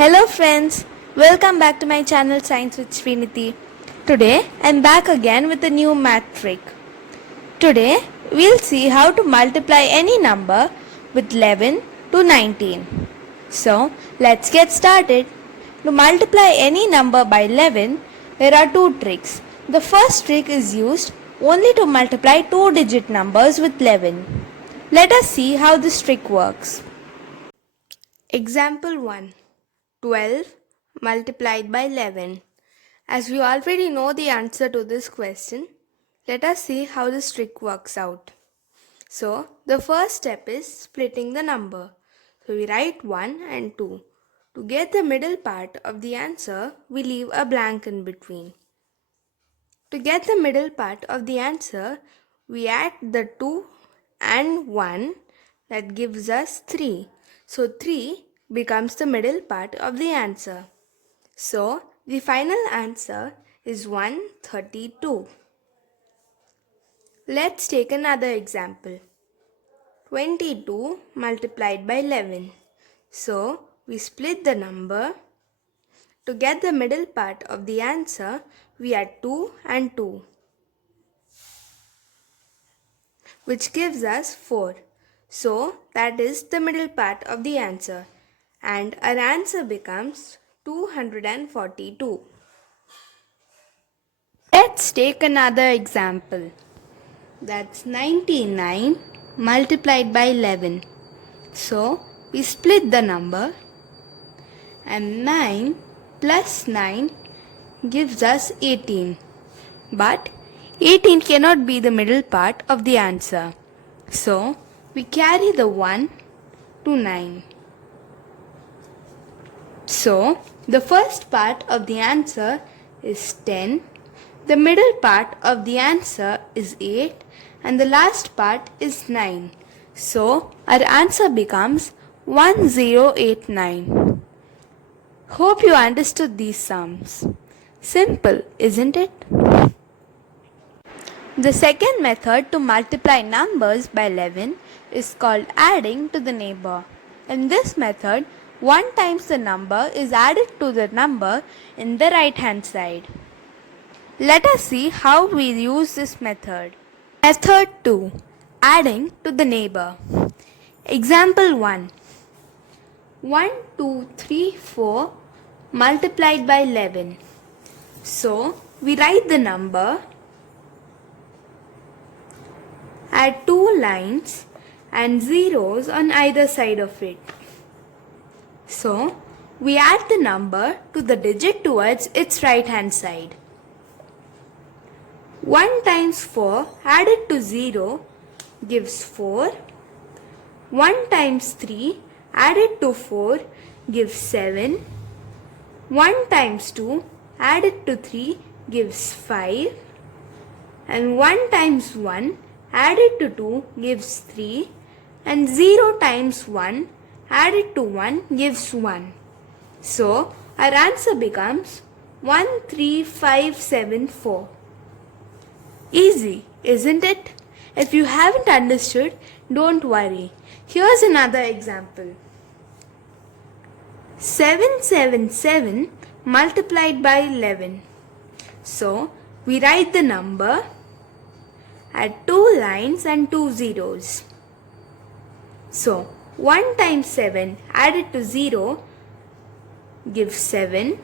Hello friends, welcome back to my channel Science with Srinidhi. Today I'm back again with a new math trick. Today we'll see how to multiply any number with 11 to 19. So let's get started. To multiply any number by 11, there are two tricks. The first trick is used only to multiply two-digit numbers with 11. Let us see how this trick works. Example 1. 12 multiplied by 11. As we already know the answer to this question, let us see how this trick works out. So, the first step is splitting the number. So, we write 1 and 2. To get the middle part of the answer, we leave a blank in between. To get the middle part of the answer, we add the 2 and 1, that gives us 3. So 3 becomes the middle part of the answer. So the final answer is 132. Let's take another example. 22 multiplied by 11. So we split the number. To get the middle part of the answer, we add 2 and 2, which gives us 4. So that is the middle part of the answer, and our answer becomes 242. Let's take another example. That's 99 multiplied by 11. So we split the number, and 9 plus 9 gives us 18. But 18 cannot be the middle part of the answer. So we carry the 1 to 9. So the first part of the answer is 10, the middle part of the answer is 8, and the last part is 9. So our answer becomes 1089. Hope you understood these sums. Simple, isn't it? The second method to multiply numbers by 11 is called adding to the neighbor. In this method, 1 times the number is added to the number in the right hand side. Let us see how we use this method. Method 2. Adding to the neighbor. Example 1. 1, 2, 3, 4 multiplied by 11. So, we write the number, add 2 lines and zeros on either side of it. So, we add the number to the digit towards its right hand side. 1 times 4 added to 0 gives 4. 1 times 3 added to 4 gives 7. 1 times 2 added to 3 gives 5. And 1 times 1 added to 2 gives 3. And 0 times 1 added to 1 gives 1. So our answer becomes 13574. Easy, isn't it? If you haven't understood, don't worry. Here's another example. 777 multiplied by 11. So we write the number, add 2 lines and 2 zeros. So 1 times 7 added to 0 gives 7.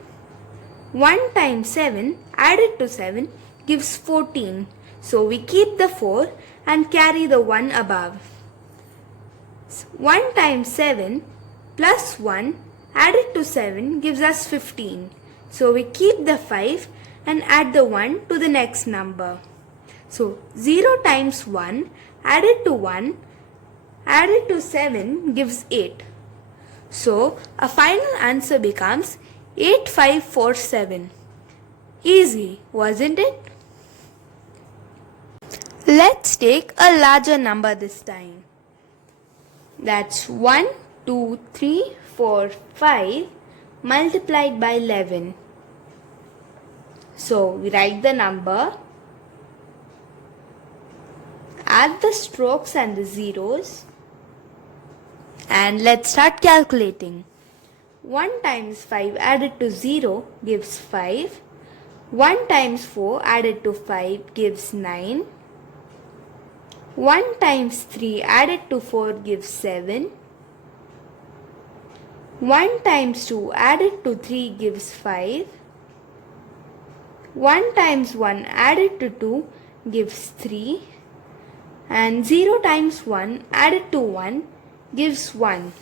1 times 7 added to 7 gives 14. So we keep the 4 and carry the 1 above. 1 times 7 plus 1 added to 7 gives us 15. So we keep the 5 and add the 1 to the next number. So 0 times 1 added to 1 added to 7 gives 8. So a final answer becomes 8547. Easy, wasn't it? Let's take a larger number this time. That's 1, 2, 3, 4, 5 multiplied by 11. So we write the number, add the strokes and the zeros, and let's start calculating. 1 times 5 added to 0 gives 5. 1 times 4 added to 5 gives 9. 1 times 3 added to 4 gives 7. 1 times 2 added to 3 gives 5. 1 times 1 added to 2 gives 3. And 0 times 1 added to 1 gives 1.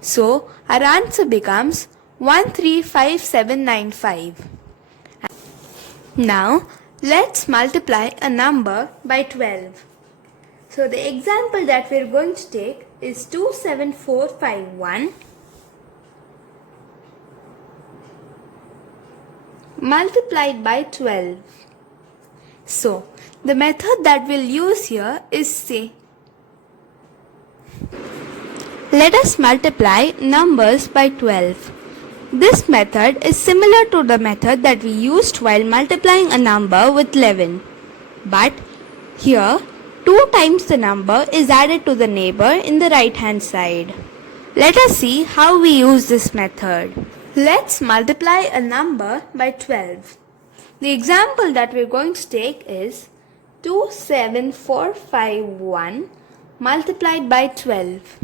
So our answer becomes 135795. Now let's multiply a number by 12. So the example that we are going to take is 27451 multiplied by 12. So the method that we'll use here is say, let us multiply numbers by 12. This method is similar to the method that we used while multiplying a number with 11. But here 2 times the number is added to the neighbor in the right hand side. Let us see how we use this method. Let's multiply a number by 12. The example that we're going to take is 27451 multiplied by 12.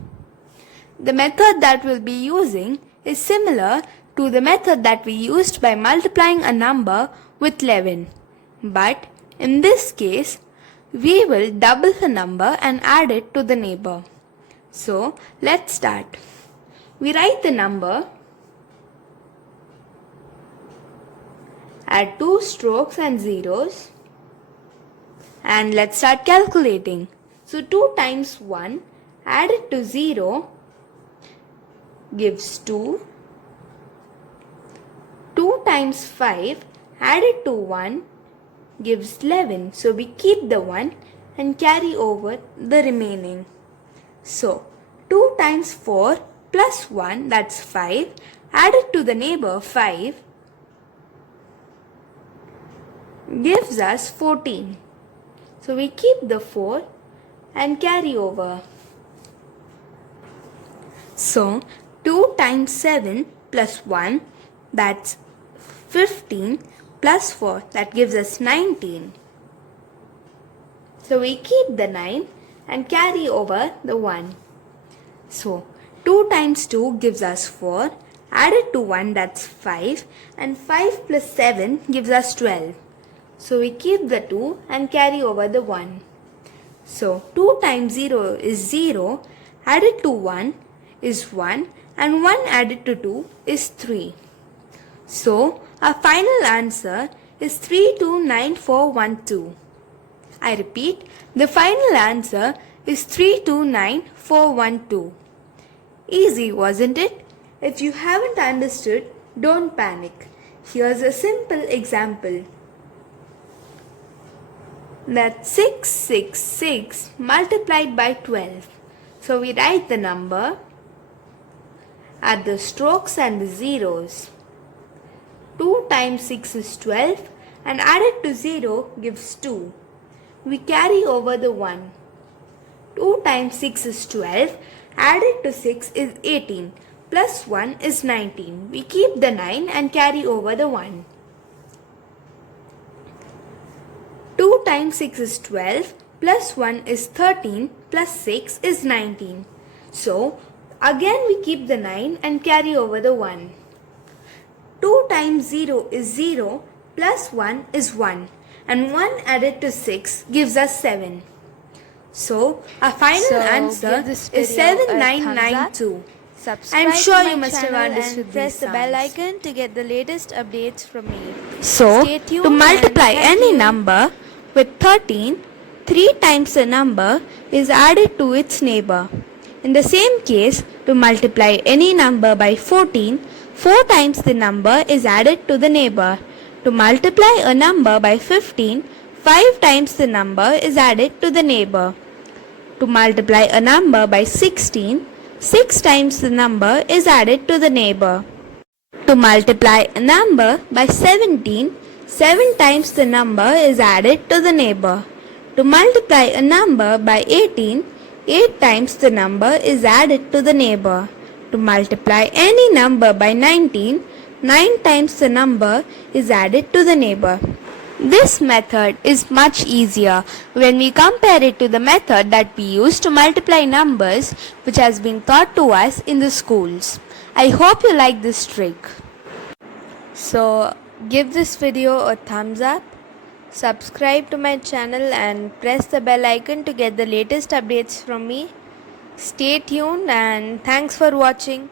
The method that we'll be using is similar to the method that we used by multiplying a number with 11. But in this case, we will double the number and add it to the neighbor. So let's start. We write the number, add 2 strokes and zeros, and let's start calculating. So 2 times 1 added to 0 gives 2. 2 times 5 added to 1 gives 11. So we keep the 1 and carry over the remaining. So 2 times 4 plus 1, that's 5, added to the neighbor 5 gives us 14. So we keep the 4 and carry over. So 2 times 7 plus 1, that's 15, plus 4, that gives us 19. So we keep the 9 and carry over the 1. So 2 times 2 gives us 4, added to 1, that's 5, and 5 plus 7 gives us 12. So we keep the 2 and carry over the 1. So 2 times 0 is 0, added to 1 is 1, and 1 added to 2 is 3. So our final answer is 329412. I repeat, the final answer is 329412. Easy, wasn't it? If you haven't understood, don't panic. Here's a simple example. That's 666 multiplied by 12. So we write the number, add the strokes and the zeros. 2 times 6 is 12 and added to 0 gives 2. We carry over the 1. 2 times 6 is 12, added to 6 is 18, plus 1 is 19. We keep the 9 and carry over the 1. 2 times 6 is 12, plus 1 is 13, plus 6 is 19. So again we keep the 9 and carry over the 1. 2 times 0 is 0, plus 1 is 1, and 1 added to 6 gives us 7. So our final answer is 7992. I'm sure you must have understood press these the bell sounds. icon to get the latest updates from me. So, Stay tuned to multiply and thank any you. number with 13, 3 times the number is added to its neighbor. In the same case, to multiply any number by 14, 4 times the number is added to the neighbor. To multiply a number by 15, 5 times the number is added to the neighbor. To multiply a number by 16, 6 times the number is added to the neighbor. To multiply a number by 17, 7 times the number is added to the neighbor. To multiply a number by 18, 8 times the number is added to the neighbor. To multiply any number by 19, 9 times the number is added to the neighbor. This method is much easier when we compare it to the method that we use to multiply numbers, which has been taught to us in the schools. I hope you like this trick. So give this video a thumbs up, subscribe to my channel and press the bell icon to get the latest updates from me. Stay tuned and thanks for watching.